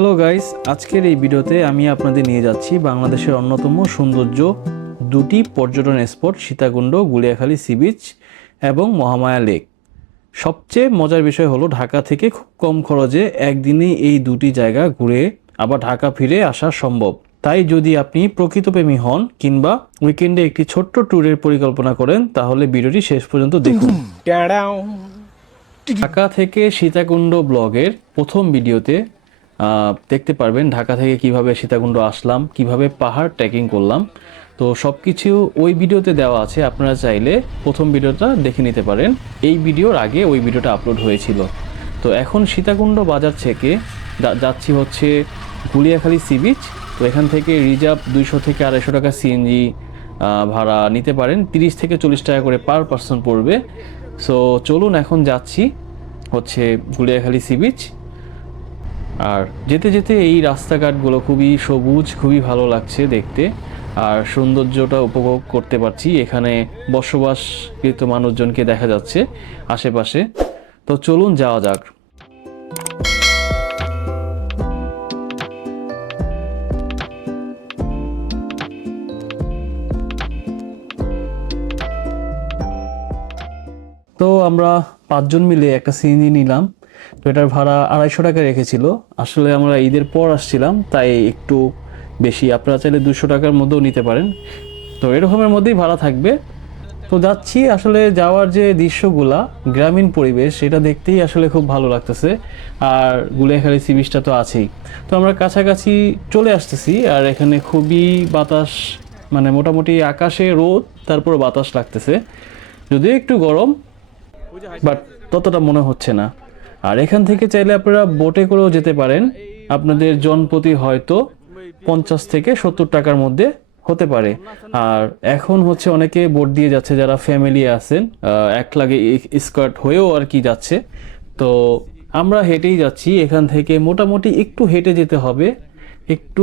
Hello guys, আজকের এই ভিডিওতে আমি আপনাদের নিয়ে যাচ্ছি বাংলাদেশের অন্যতম সৌন্দর্য দুটি পর্যটন spot Sitakunda, Guliakhali sea beach এবং মহামায়া লেক। সবচেয়ে মজার বিষয় হলো ঢাকা থেকে খুব কম খরচে একদিনে এই দুটি জায়গা ঘুরে আবার ঢাকা ফিরে আসা সম্ভব। তাই যদি আপনি প্রকৃতপ্রেমী হন কিংবা উইকেন্ডে একটি ছোট্ট ট্যুরের পরিকল্পনা করেন তাহলে ভিডিওটি শেষ পর্যন্ত দেখুন। ঢাকা থেকে সীতাকুণ্ড ব্লগের প্রথম ভিডিওতে দেখতে পারবেন ঢাকা থেকে কিভাবে সীতাকুণ্ড আসলাম, কিভাবে পাহাড় ট্রেকিং করলাম। তো সব কিছু ওই ভিডিওতে দেওয়া আছে, আপনারা চাইলে প্রথম ভিডিওটা দেখে নিতে পারেন। এই ভিডিওর আগে ওই ভিডিওটা আপলোড হয়েছিল। তো এখন সীতাকুণ্ড বাজার থেকে যাচ্ছি হচ্ছে গুলিয়াখালী সি বিচ। তো এখান থেকে রিজার্ভ 200 থেকে 250 টাকা সিএনজি ভাড়া নিতে পারেন, 30 থেকে 40 টাকা করে পার পার্সন পড়বে। সো চলুন এখন যাচ্ছি হচ্ছে গুলিয়াখালী সি বিচ। আর যেতে যেতে এই রাস্তাঘাটগুলো খুবই সবুজ, খুবই ভালো লাগছে দেখতে, আর সৌন্দর্যটা উপভোগ করতে পারছি। এখানে বসবাসকৃত মানুষজনকে দেখা যাচ্ছে আশেপাশে। তো চলুন যাওয়া যাক। তো আমরা 5 জন মিলে একটা সিএনজি নিলাম। তো এটার ভাড়া 250 টাকা রেখেছিল। আসলে আমরা ঈদের পর আসছিলাম তাই একটু বেশি, আপনারা চাইলে 200 টাকার মধ্যেও নিতে পারেন। তো এরকমের মধ্যেই ভাড়া থাকবে। তো যাচ্ছি, আসলে যাওয়ার যে দৃশ্যগুলা, গ্রামীণ পরিবেশ, এটা দেখতেই আসলে খুব ভালো লাগতেছে। আর গুলিয়াখালী সি বিচটা তো আছেই। তো আমরা কাছাকাছি চলে আসতেছি, আর এখানে খুবই বাতাস, মানে মোটামুটি আকাশে রোদ, তারপর বাতাস লাগতেছে, যদিও একটু গরম, বাট ততটা মনে হচ্ছে না। আর এখান থেকে চাইলে আপনারা বোটে করেও যেতে পারেন। আপনাদের জনপ্রতি হয়তো 50 থেকে 70 টাকার মধ্যে হতে পারে। আর এখন হচ্ছে অনেকে বোট দিয়ে যাচ্ছে যারা ফ্যামিলি আছেন, এক লাগে স্কার্ট হয়েও আর কি যাচ্ছে। তো আমরা হেঁটেই যাচ্ছি। এখান থেকে মোটামুটি একটু হেঁটে যেতে হবে। একটু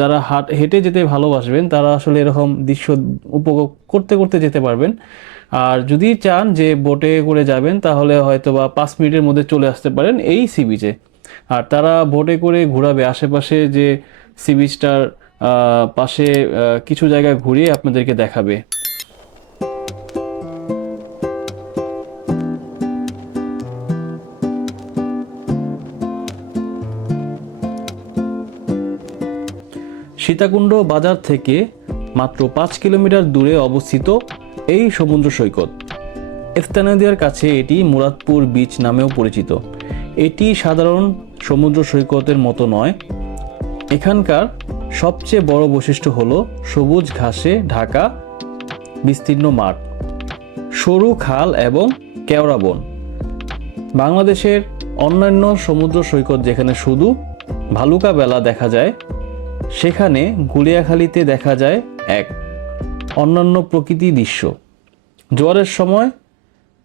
যারা হেঁটে যেতে ভালোবাসবেন তারা আসলে এরকম দৃশ্য উপভোগ করতে করতে যেতে পারবেন। আর যদি চান যে বোটে করে যাবেন তাহলে হয়তো বা 5 মিনিটের মধ্যে চলে আসতে পারেন এই সি বিচে। আর তারা বোটে করে ঘোরাবে আশেপাশে, যে সি বিচটার পাশে কিছু জায়গা ঘুরিয়ে আপনাদেরকে দেখাবে। সীতাকুণ্ড বাজার থেকে মাত্র 5 কিলোমিটার দূরে অবস্থিত এই সমুদ্র সৈকত। স্থানীয়দের কাছে এটি মুরাদপুর বিচ নামেও পরিচিত। এটি সাধারণ সমুদ্র সৈকতের মতো নয়। এখানকার সবচেয়ে বড় বৈশিষ্ট্য হলো সবুজ ঘাসে ঢাকা বিস্তীর্ণ মাঠ, সরু খাল এবং কেওড়া বন। বাংলাদেশের অন্যান্য সমুদ্র সৈকত যেখানে শুধু ভালুকা বেলা দেখা যায়, সেখানে গুলিয়াখালীতে দেখা যায় এক অন্যান্য প্রকৃতি দৃশ্য। জোয়ারের সময়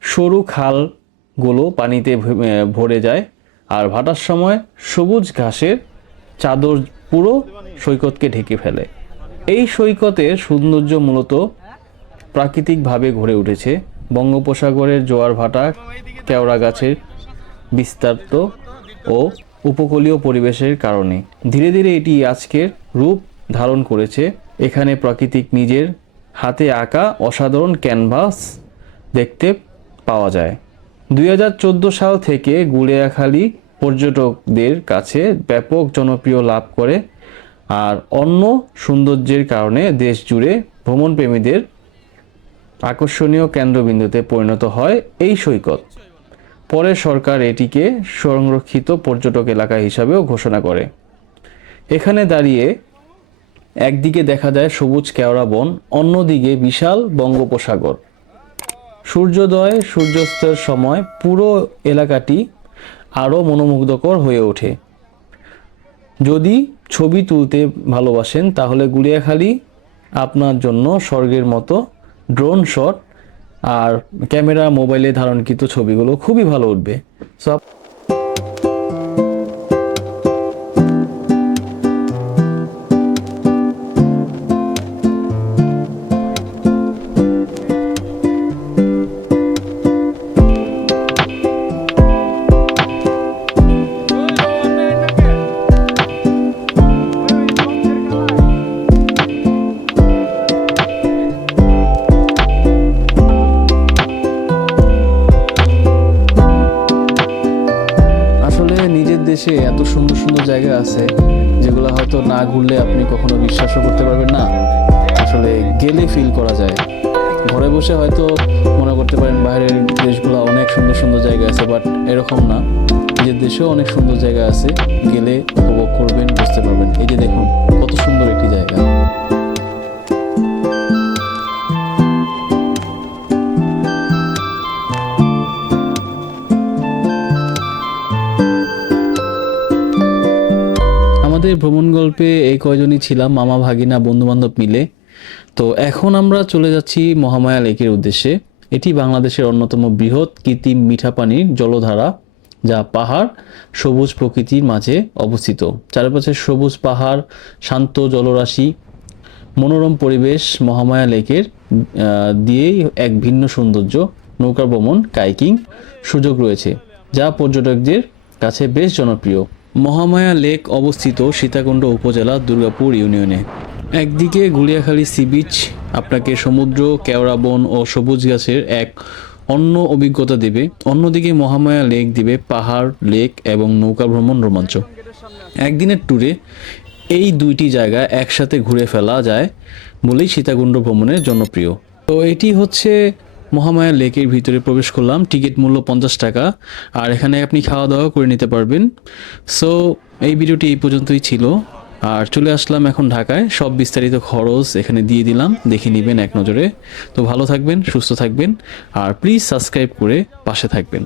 সরু খালগুলো পানিতে ভরে যায়, আর ভাটার সময় সবুজ ঘাসের চাদর পুরো সৈকতকে ঢেকে ফেলে। এই সৈকতের সৌন্দর্য মূলত প্রাকৃতিকভাবে গড়ে উঠেছে বঙ্গোপসাগরের জোয়ার ভাটা, কেওড়া গাছের বিস্তারিত ও উপকূলীয় পরিবেশের কারণে। ধীরে ধীরে এটি আজকের রূপ ধারণ করেছে। এখানে প্রাকৃতিক নিজের হাতে আঁকা অসাধারণ ক্যানভাস দেখতে পাওয়া যায়। 2014 সাল থেকে গুলিয়াখালী পর্যটকদের কাছে ব্যাপক জনপ্রিয় লাভ করে, আর অন্য সৌন্দর্যের কারণে দেশ জুড়ে ভ্রমণপ্রেমীদের আকর্ষণীয় কেন্দ্রবিন্দুতে পরিণত হয় এই সৈকত। পরে সরকার এটিকে সংরক্ষিত পর্যটক এলাকা হিসাবেও ঘোষণা করে। এখানে দাঁড়িয়ে একদিকে দেখা যায় সবুজ কেওড়া বন, অন্যদিকে বিশাল বঙ্গোপসাগর। সূর্যোদয় সূর্যাস্তের সময় পুরো এলাকাটি আরও মনোমুগ্ধকর হয়ে ওঠে। যদি ছবি তুলতে ভালোবাসেন তাহলে গুলিয়াখালী আপনার জন্য স্বর্গের মতো। ড্রোন শট আর ক্যামেরা, মোবাইলে ধারণকৃত ছবিগুলো খুবই ভালো উঠবে। সব বাংলাদেশে এত সুন্দর সুন্দর জায়গা আছে যেগুলো হয়তো না ঘুরলে আপনি কখনো বিশ্বাসও করতে পারবেন না, আসলে গেলে ফিল করা যায়। ঘরে বসে হয়তো মনে করতে পারেন বাইরের দেশগুলো অনেক সুন্দর সুন্দর জায়গা আছে, বাট এরকম না, নিজের দেশেও অনেক সুন্দর জায়গা আছে, গেলে উপভোগ করবেন, বুঝতে পারবেন। এই যে দেখুন কত সুন্দর একটি জায়গা। আমাদের ভ্রমণ গল্পে এই কয়জনই ছিলাম, মামা ভাগিনা বন্ধু বান্ধব মিলে। তো এখন আমরা চলে যাচ্ছি মহামায়া লেকের উদ্দেশ্যে। এটি বাংলাদেশের অন্যতম বৃহৎ কৃত্রিম মিঠা পানির জলধারা, যা পাহাড় সবুজ প্রকৃতির মাঝে অবস্থিত। চারপাশে সবুজ পাহাড়, শান্ত জলরাশি, মনোরম পরিবেশ। মহামায়া লেকের দিয়েই এক ভিন্ন সৌন্দর্য, নৌকা ভ্রমণ, কাইকিং সুযোগ রয়েছে, যা পর্যটকদের কাছে বেশ জনপ্রিয়। মহামায়া লেক অবস্থিত সীতাকুণ্ড উপজেলা, দুর্গাপুর ইউনিয়নে। একদিকে গুলিয়াখালী সি বিচ আপনাকে সমুদ্র, কেওড়া বন ও সবুজ গাছের এক অন্য অভিজ্ঞতা দেবে, অন্যদিকে মহামায়া লেক দিবে পাহাড়, লেক এবং নৌকা ভ্রমণ রোমাঞ্চ। একদিনের ট্যুরে এই দুইটি জায়গা একসাথে ঘুরে ফেলা যায় বলেই সীতাকুণ্ড ভ্রমণের জনপ্রিয়। তো এটি হচ্ছে মহামায়া লেকের ভিতরে প্রবেশ করলাম, টিকিট মূল্য 50 টাকা, আর এখানে আপনি খাওয়া দাওয়া করে নিতে পারবেন। সো এই ভিডিওটি এই পর্যন্তই ছিল, আর চলে আসলাম এখন ঢাকায়। সব বিস্তারিত খরচ এখানে দিয়ে দিলাম, দেখে নেবেন এক নজরে। তো ভালো থাকবেন, সুস্থ থাকবেন, আর প্লিজ সাবস্ক্রাইব করে পাশে থাকবেন।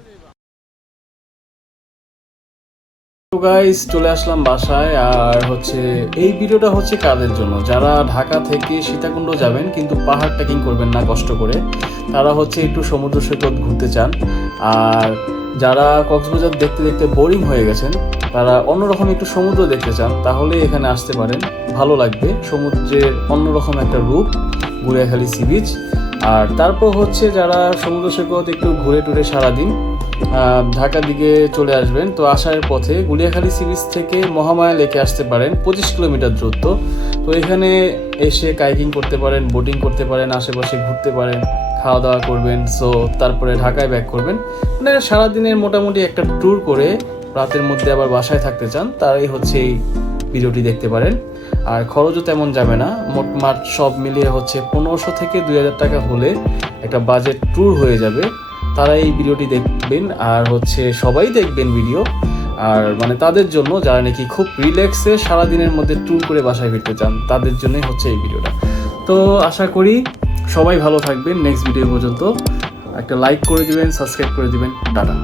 তো গাইস চলে আসলাম বাসায়, আর হচ্ছে এই ভিডিওটা হচ্ছে কাদের জন্য, যারা ঢাকা থেকে সীতাকুণ্ড যাবেন কিন্তু পাহাড় ট্রেকিং করবেন না কষ্ট করে, তারা হচ্ছে একটু সমুদ্র সৈকত ঘুরতে চান, আর যারা কক্সবাজার দেখতে দেখতে বোরিং হয়ে গেছেন, তারা অন্যরকম একটু সমুদ্র দেখতে চান, তাহলে এখানে আসতে পারেন, ভালো লাগবে। সমুদ্রের অন্যরকম একটা রূপ, গুলিয়াখালী সি বিচ। আর তারপর হচ্ছে যারা সমুদ্র সৈকত একটু ঘুরে টুরে সারাদিন ঢাকার দিকে চলে আসবেন, তো আসার পথে গুলিয়াখালী সি বিচ থেকে মহামায়া লেকে আসতে পারেন, 25 কিলোমিটার দূরত্ব। তো এখানে এসে কাইকিং করতে পারেন, বোটিং করতে পারেন, আশেপাশে ঘুরতে পারেন, খাওয়া দাওয়া করবেন, সো তারপরে ঢাকায় ব্যাক করবেন। মানে সারাদিনের মোটামুটি একটা ট্যুর করে রাতের মধ্যে আবার বাসায় থাকতে চান, তারাই হচ্ছে এই ভিডিওটি দেখতে পারেন। আর খরচও তেমন যাবে না, মোটমাট সব মিলিয়ে হচ্ছে 1500 থেকে 2000 টাকা হলে একটা বাজেট ট্যুর হয়ে যাবে। তারা এই ভিডিওটি দেখবেন, আর হচ্ছে সবাই দেখবেন ভিডিও, আর মানে তাদের জন্য যারা নাকি খুব রিল্যাক্সে সারাদিনের মধ্যে ট্যুর করে বাসায় ফিরতে চান, তাদের জন্যই হচ্ছে এই ভিডিওটা। তো আশা করি সবাই ভালো থাকবেন। নেক্সট ভিডিও পর্যন্ত একটা লাইক করে দিবেন, সাবস্ক্রাইব করে দিবেন। টাটা।